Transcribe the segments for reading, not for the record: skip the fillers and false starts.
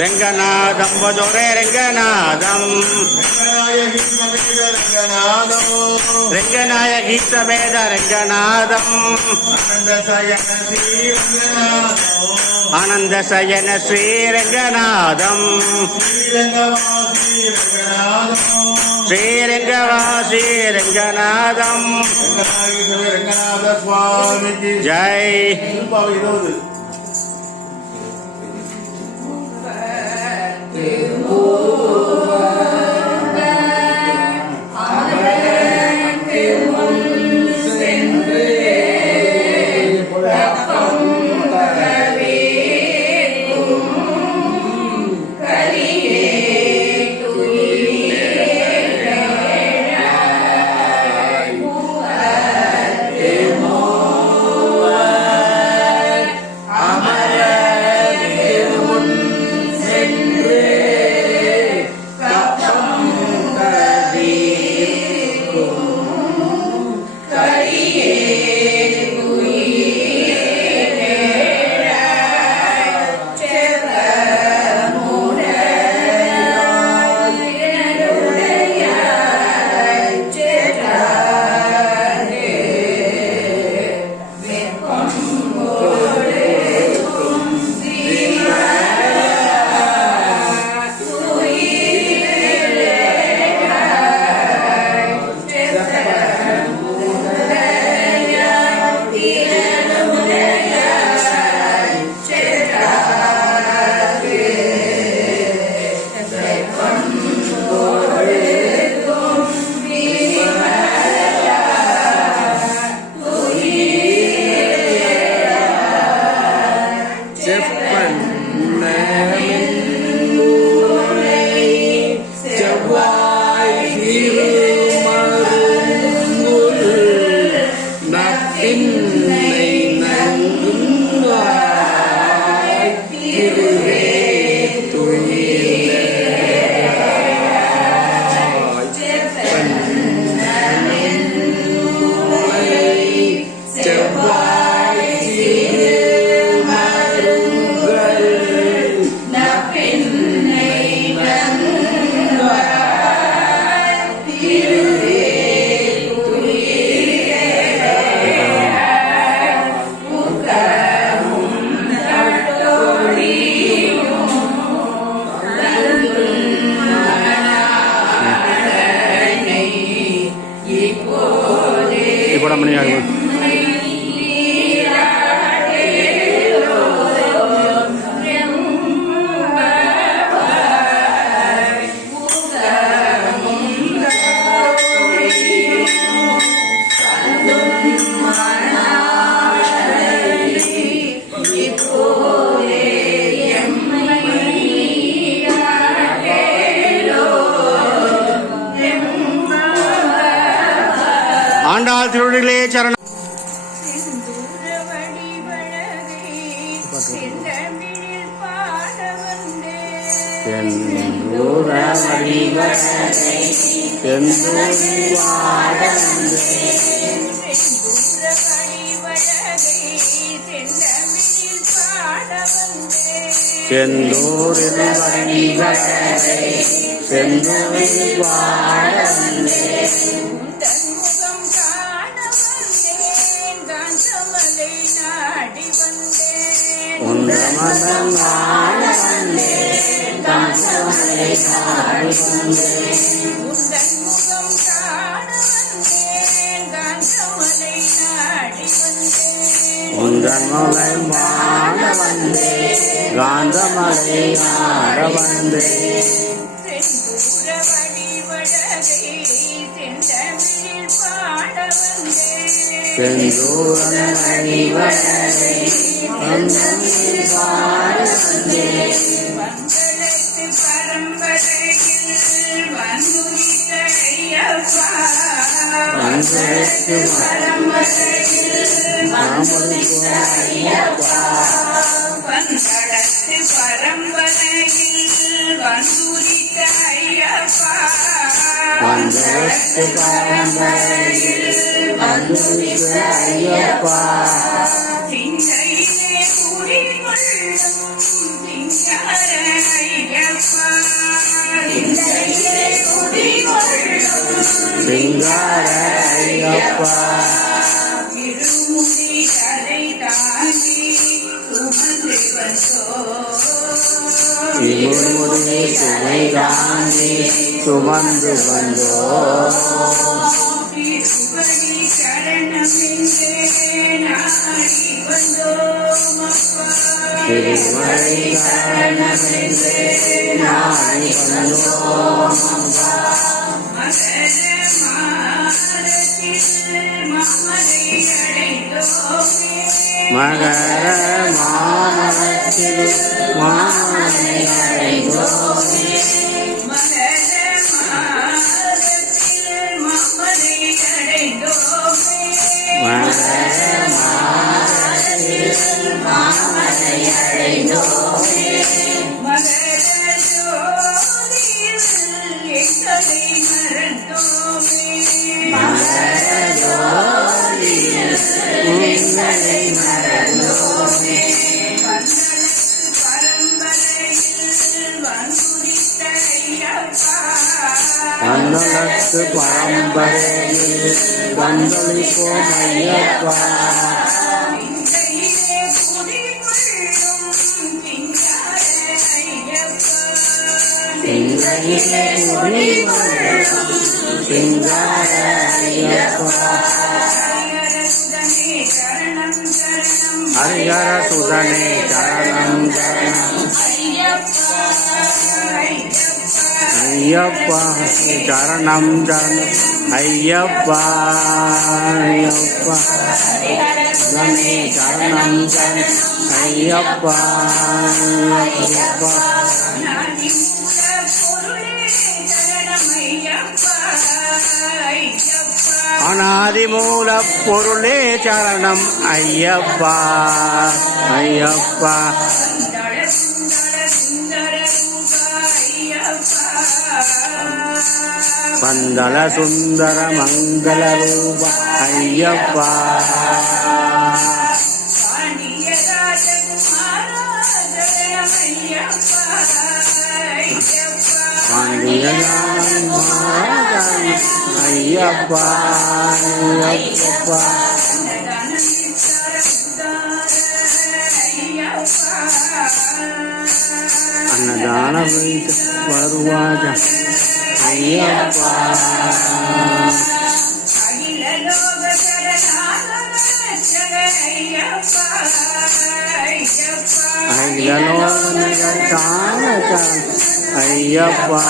ரெங்கநாதம் வஜோரே ரெங்கநாதம் ரெங்கநாயகி சமேத ரெங்கநாதம் ஆனந்த சயன ஸ்ரீ ரெங்கநாதம் ஸ்ரீரங்கவாசி ரெங்கநாதம் ரெங்கநாத சுவாமிக்கு ஜெய். बड़ा मनी आ गया ஆண்டாள் திருவடிகளே சரணம். இமுடி சுமை தாங்கி சுமந்து வந்தோம். திருமலை சரணமென்றே நாடி வந்தோம். மகர மாமரத்தில் மாமனை அடைந்தோமே. வந்தளத்து பரம்பரையில் வந்தளிப்போம் ஐயப்பா. சிங்கார ஐயப்பா. ஹரிஹர சுதனே சரணம் சரணம் ஐயப்பா. சரணம் சரணம் ஐயப்பா. ஐயப்பா சுதனே சரணம் சரணம் ஐயப்பா. ஐயப்பா அநாதி மூல பொருளே சரணம் ஐயப்பா. ஐயப்பா பந்தள சுந்தர மங்கள ரூப ஐயப்பா. ஐயப்பா. ஐயப்பா அன்னதான வருவாஜ ஐயப்பா. ஐயப்பா.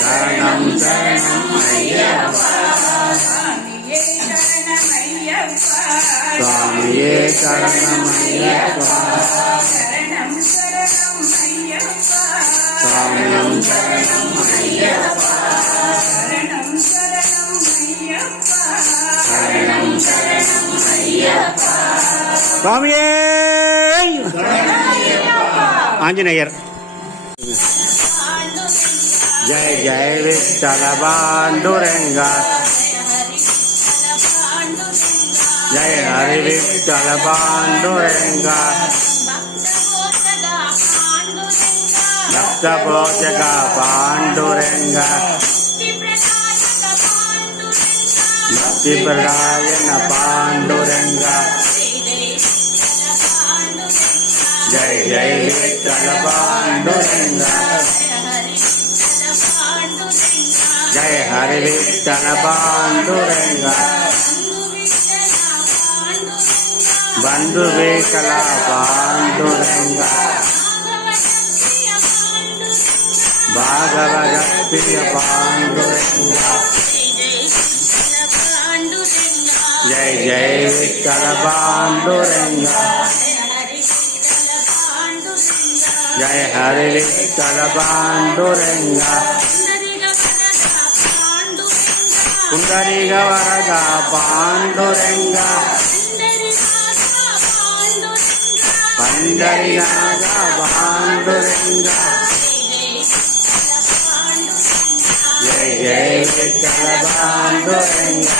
சரணம் சரணம் ஐயப்பா. சுவாமியே சரணம் ஐயப்பா. சரணம் சரணம் ஐயப்பா. சரணம் சரணம் ஐயப்பா. சுவாமியே ஆஞ்சநேயர். ஜெய ஜெய விட்டல பாண்டுரங்கா. ஜெய ஹரி விட்டல பாண்டுரங்கா. பக்த போஜக பாண்டுரங்கா. பக்தி பிரதாயன பாண்டுரங்கா. ஜெய ஜெய விட்டல பாண்டுரங்கா. ஜெய ஹரி விட்டல பாண்டுரங்கா. பந்து வேகல பாண்டுரங்கா. பாகவத பிரிய பாண்டுரங்கா. ஜெய ஜெய விட்டல பாண்டுரங்கா. ஜெய ஹரி விட்டல பாண்டுரங்கா. புண்டரீக வரத பாண்டுரங்கா. பண்டரிநாத பாண்டுரங்கா. ஜெய ஜெய விட்டல பாண்டுரங்கா.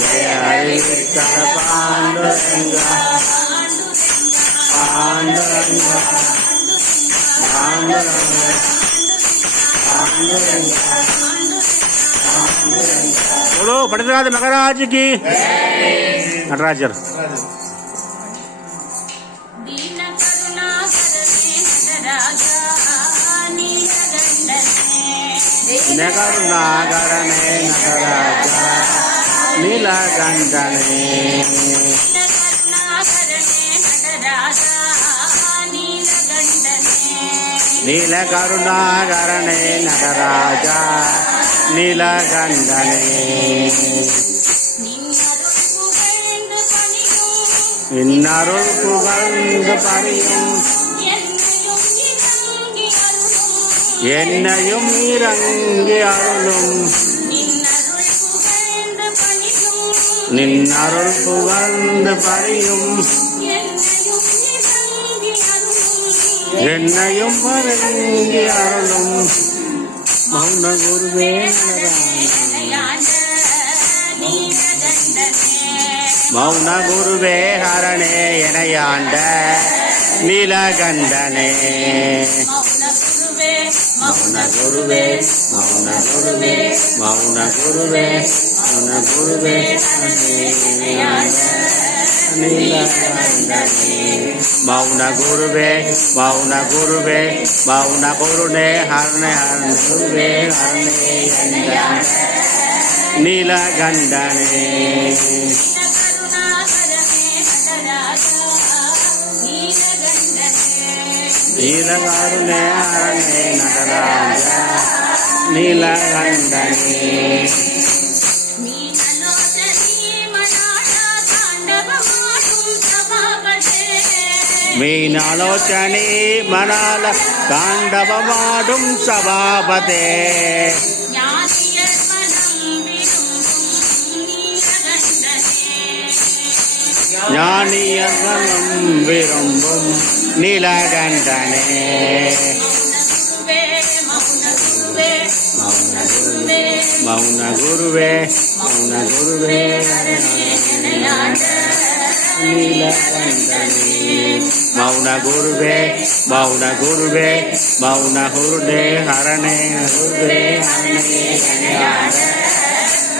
ஜெய ஹரி விட்டல விட்டல பாண்டுரங்க பாண்டுரங்க பாண்டுரங்க बोलो पटराज महाराज की नटराजर करुणाकरणे नटराजा नीलकंठने नीलकरुणाकरणे नटराजा नीलकंठने நின்னருள் புகழ்ந்து பணியும் என்னையும் இறங்கி அருளும் நின்னருள் புகழ்ந்து பணியும் என்னையும் இறங்கி அருளும் மௌன குருவே மௌன குருவே ஹரணே எனையாண்ட நீலகண்டனே மௌன குருவே மௌன குருவே மௌன குருவே மௌன குருவே நீலகண்டனே மௌன குருவே மௌன குருவே மௌன குருனே ஹரணே ஹரண குருவே ஹரணே நீலகண்டனே நீலகருணே ஹரணே நடராஜ நீலகண்டனே மீனாலோச்சனே மணால தாண்டவமாடும் சபாபதே ஞானியர்களும் விரும்பும் நீலகண்டனே மௌன குருவே மௌன குருவே நீலகண்டனே மௌன குருவே மௌன குருவே மௌன குருதே ஹரணே குருவே ஹரணே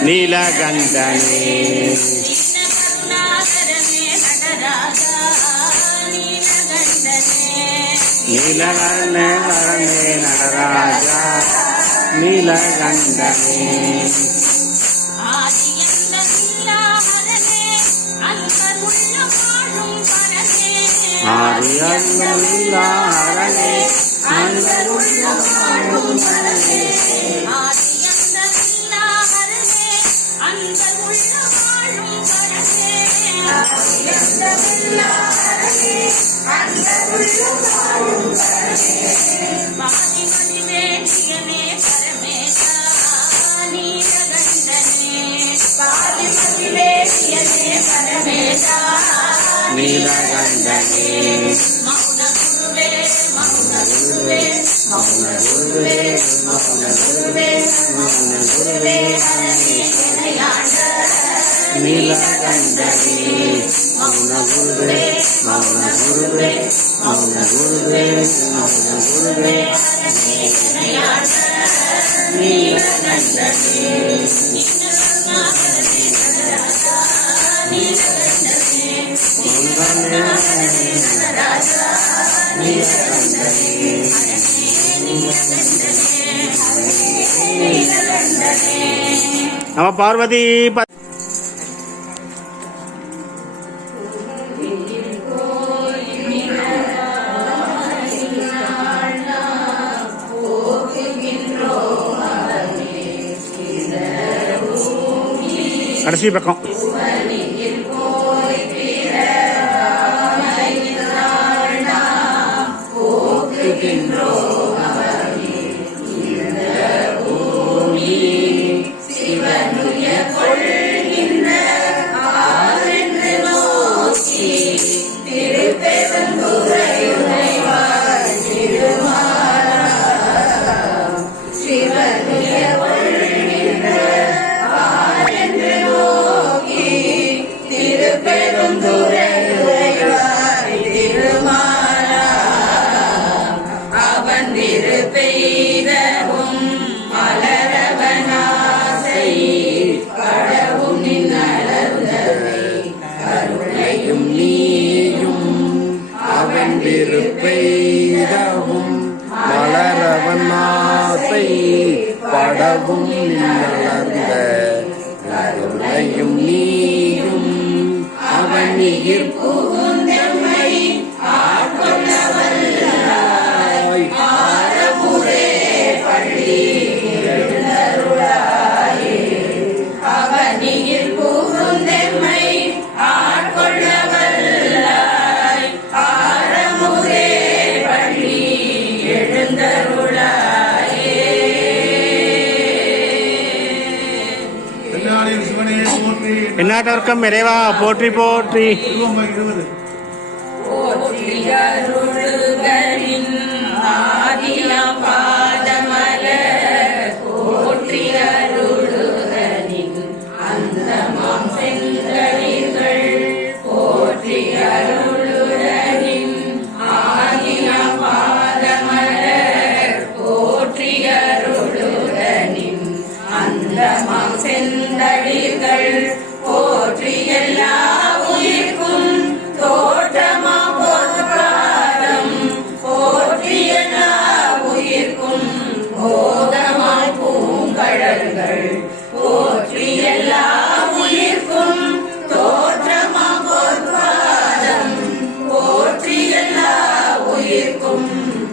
நீலகண்டனே நீலகண்டனே ஹரணே நடராஜா நீலகண்டனே ஆதியந்தமில்லா ஹரணே அன்பருள்ள வாழும் ஹரணே ஆதியந்தமில்லா ஹரணே அன்பருள்ள வாழும் ஹரணே ஆதியந்தமில்லா ஹரணே அன்பருள்ள வாழும் ஹரணே பாதிமதி வேதியனே பரமேசா நீலகண்டனே பாதிமதி வேதியனே பரமேசா நீலகண்டனே மௌன குருவே மௌன குருவே மௌன குருவே மௌன குருவே மௌன குருவே ஹரணே எனையாண்ட நீலகண்டனே மௌன குருவே மௌன குருவே மௌன குருவே மௌன குருவே ஹரணே எனையாண்ட நீலகண்டனே நம பார்வதி கடைசி பக்கம் படவனாசை படவும் நின்னலர்ந்த நீயும் அவன் நீர் புகுந்தெம்மை ஆட்கொள்ளவல்லாய் ஆரமுரே பள்ளி எழுந்தருளாயே அவன் நீர் புகுந்தெம்மை ஆட்கொள்ளவல்லாய் ஆரமுரே பள்ளி எழுந்தருளாயே. எந்நாட்டவர்க்கும் இறைவா போற்றி போற்றி. போற்றியருளுகரின் ஆதியாம் பாதமலர் போற்றியருளுகரின் அந்தமாம் செங்கலிகள் போற்றியருளுகரின் ஆதியாம் பாதமலர் போற்றியருளுகரின் அந்தமாம் செந்தளிர்கள் போற்றி எல்லா உயிர்க்கும் தோற்றமா பொற்பாதம் போற்றி எல்லா உயிர்க்கும் போகமாய் பூங்கழல்கள் போற்றி எல்லா உயிர்க்கும் தோற்றமா பொற்பாதம் போற்றி எல்லா உயிர்க்கும்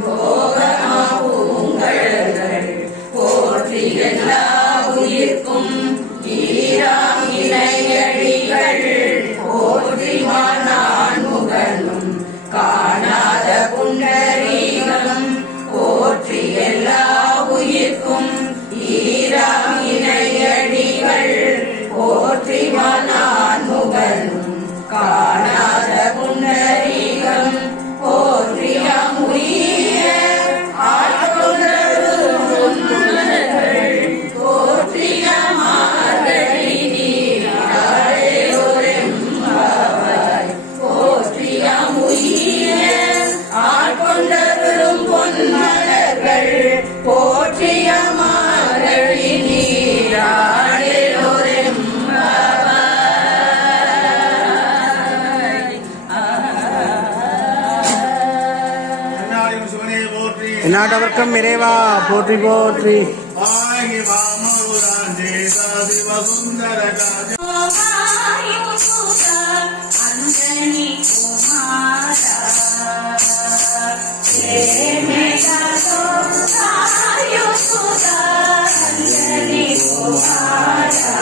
போகமா பூங்கழல்கள் போற்றி எல்லா உயிர்க்கும் ஈராம் இணையடிகள் போற்றிமான் நான் முகனும் காணாத புண்டரீகம் போற்றி எல்லா உயிர்க்கும் ஈராம் இணையடிகள் போற்றிமான் நான் முகனும் காணாத புண்டரீகம் போற்றியாம் உயிர ஆட்கொண்டருள் போற்றியாம் மார்கழி நீராடேலோரெம்பாவாய் போற்றியாம் உயிர ஆட்கொண்டருளும் பொன்மலர்கள் போற்றியாம் மார்கழி நீராடேலோரெம்பாவாய். எந்நாட்டவர்க்கும் இறைவா போற்றி போற்றி. அஞ்சனி குமாரா அஞ்சனி குமாரா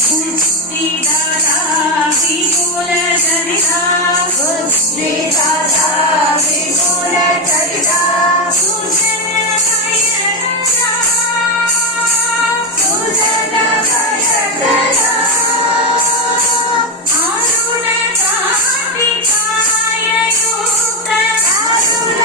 புத்திதாரா விபுல சரிதா புத்திதாரா விபுல சரிதா சுஜன கயரா சுஜன கயரா அருண காட்டி காயயுக்த அருண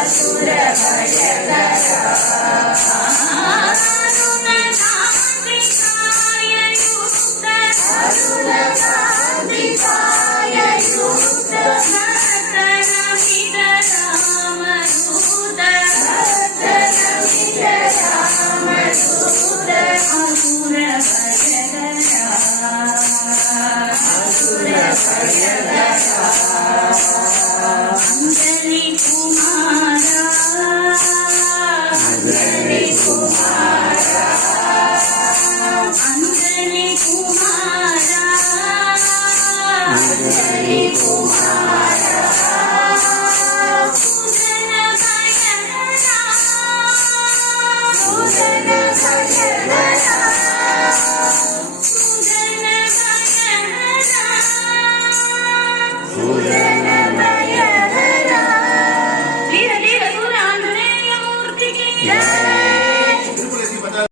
असुर भयकरा अरुण कांतिकाय युक्त रतनमित रामदूत रामदूत असुर भयकरा अंजलि कुमारा अंजलि कुमारा अंजलि कुमारा अंजलि कुमारा सुजन भयकरा सुजन भयकरा सुजन भयकरा सुजन भयकरा वीर वीर सुर आंजनेय मूर्ति की जय।